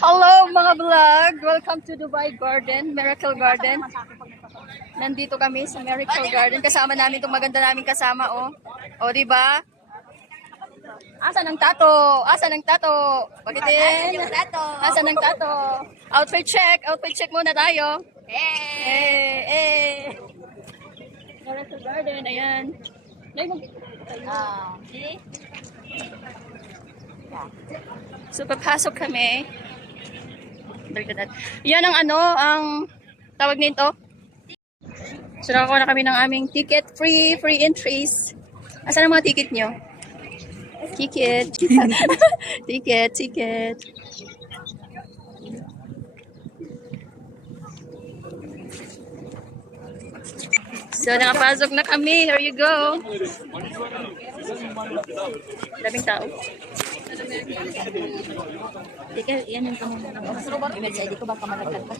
Hello mga vlog! Welcome to Dubai Garden, Miracle Garden. Nandito kami sa Miracle Garden. Kasama namin itong maganda namin kasama, oh. O, diba? Asan ang tato? Asan ang tato? Bagitin? Asan ang tato? Outfit check! Outfit check muna tayo. Eh! Miracle Garden, ayan. So, papasok kami. Yan ang ang tawag nito. So, nakakuha na kami ng aming ticket. Free entries. Asan ang mga ticket nyo? Ticket. Ticket. So, nakapasok na kami. Here you go. Daming tao. Teka, yan yung email sa ID ko. Baka malaglag pa.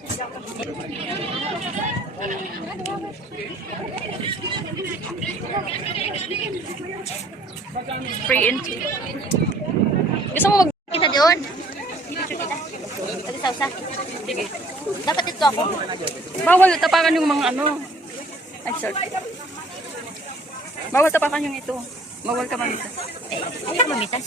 Free entry. Gusto mo magkita doon? Sa sige. Dapat ito ako. Bawal tapakan yung mga Ay, sorry. Bawal tapakan yung ito. Bawal ka mamitas. Ayaw mamitas.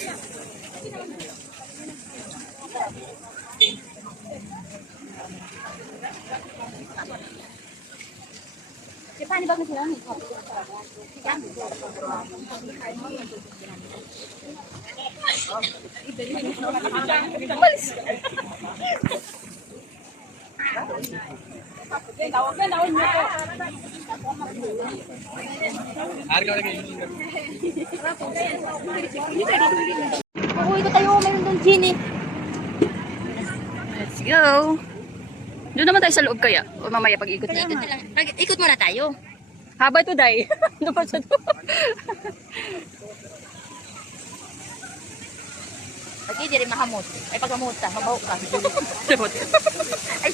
Paano ba sila? Uy, ito tayo. Mayroon doon Gini. Let's go. Doon naman tayo sa loob kaya. O mamaya pag-ikot na. Ikot muna tayo. Haba ito, Day. Ano pa siya ito? Pag hindi rin mahamot. Ay, pag-amuta. Mabaho ka. Ay,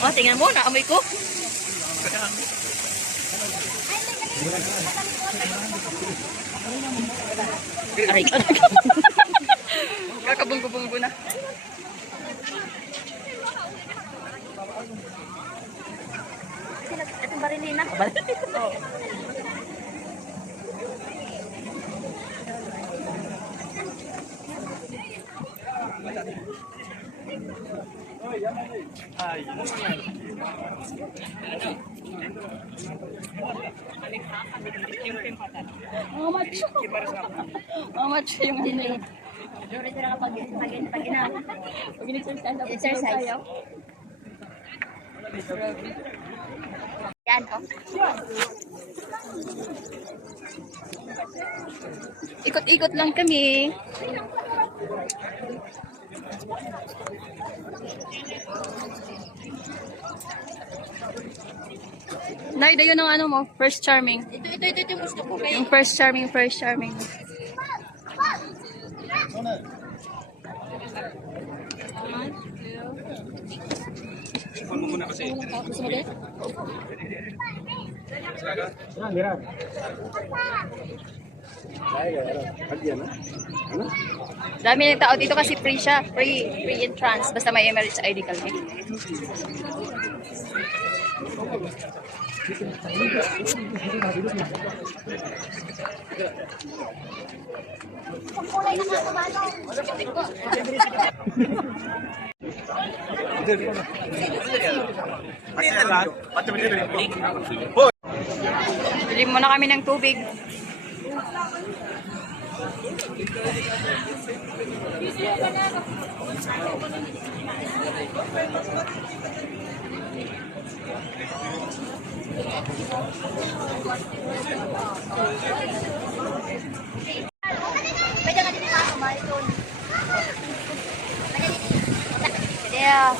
oh, tingnan mo. Naamoy ko. Aray ka. Kakabunggo-bunggo na. Itong barilina. Oo. Mga macho. Mga macho yung dinay. Ito na kapag exercise. Yan, oh. Ikot-ikot lang kami. Narda yun ang mo, first charming. Ito yung gusto ko. Yung first charming. Mo muna kasi. Gusto mo din? Dami ng tao dito kasi free siya. Free entrance. Basta may Emirates ID ka lang. Bili mo na kami ng tubig.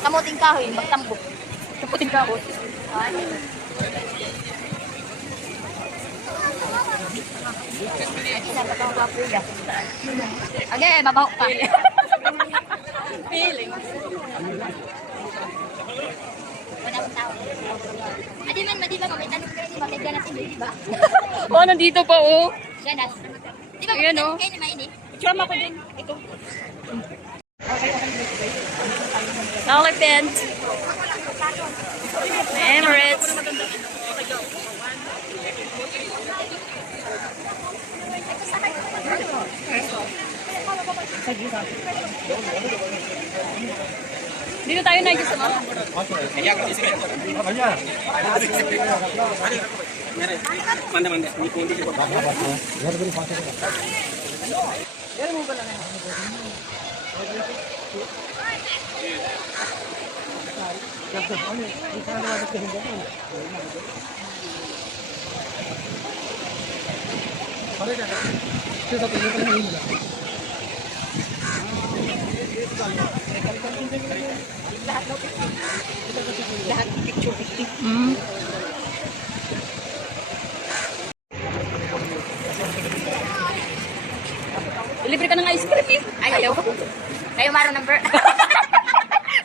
Kamuting kahoy, magtambok. Kamuting kahoy. Okay, mabaho ka. Feeling. Wala akong tao. Adi man, di ba, may tanong kayo, di ba? May ganas hindi, di ba? Oo, nandito pa, oh. Ganas. Di ba, kayo ni Maini? Chama ko din. Ito. Okay. Elephant. Emirates. Dito tayo na sa mga. Libre ka ng ice cream eh. Ayaw. Kayo maro number.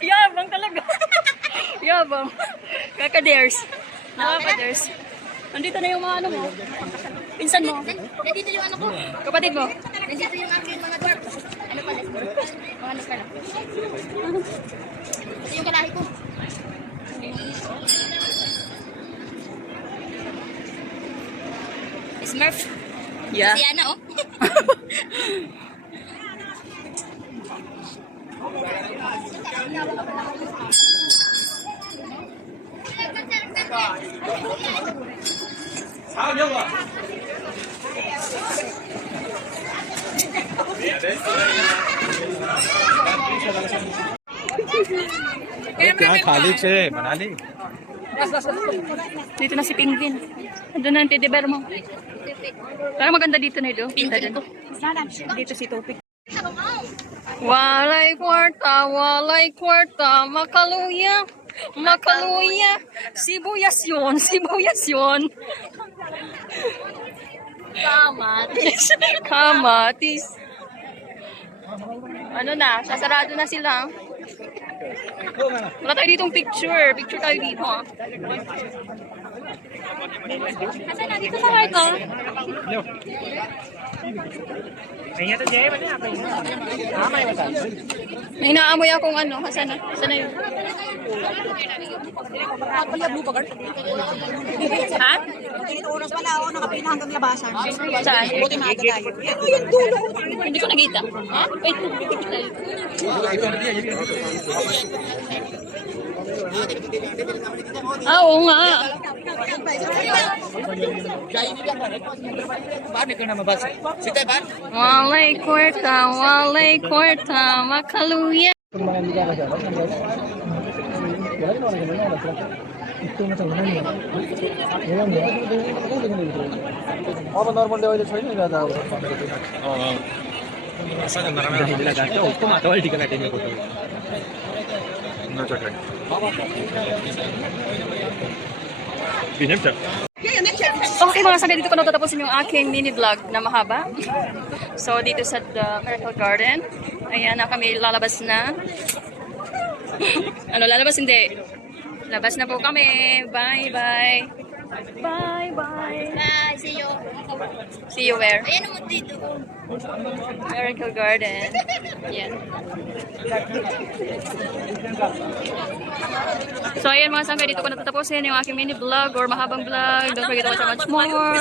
Yabang talaga. Yabang. Kaka-dares. Nakaka-dares. Nandito na yung mga ano mo. Pinsan mo. Nandito yung ano ko. Kapatid mo. Nandito yung aking mga dwarf. Ano pala? Mga anak pala. Ito yung kalahi ko. Smurf. Yeah. Si Ana, oh. यहाँ खाली छे बना ली Dito na si Penguin. Ando na ang teddy bear mo. Parang maganda dito na ito. Pinsan ko. Dito si Topik. Walay kwarta, makaluya, makaluya. Sibuyas yun, sibuyas yun. Kamatis. Kamatis. Ano na, sasarado na sila. Wala tayo ditong picture. Picture tayo dito. Ah. Asan na? Dito sa Marco. May inaamoy akong ano. Saan na? Saan na yun? Ha? Oras pala ako nakapila hanggang labasan. Saan? Buti maaga tayo. Yung dulo. Hindi ko nakita. Ha? Wait. Ah, oo nga. Walay kwarta, makaluya. अब नर्मल अहिले छैन नि दादा अब लगाएको उसको माथि अहिले टिका लगाइदिएको Okay mga sabi, dito ko natatapusin yung aking mini vlog na mahaba. So dito sa The Miracle Garden, ayan na kami lalabas na. Ano lalabas? Hindi. Labas na po kami. Bye bye. Bye bye. Bye. See you. See you where? Ayan mo dito. Miracle Garden. Yan. So ayan mga sangkay, dito ko natatapusin yung aking mini vlog or mahabang vlog. Don't forget to watch much more.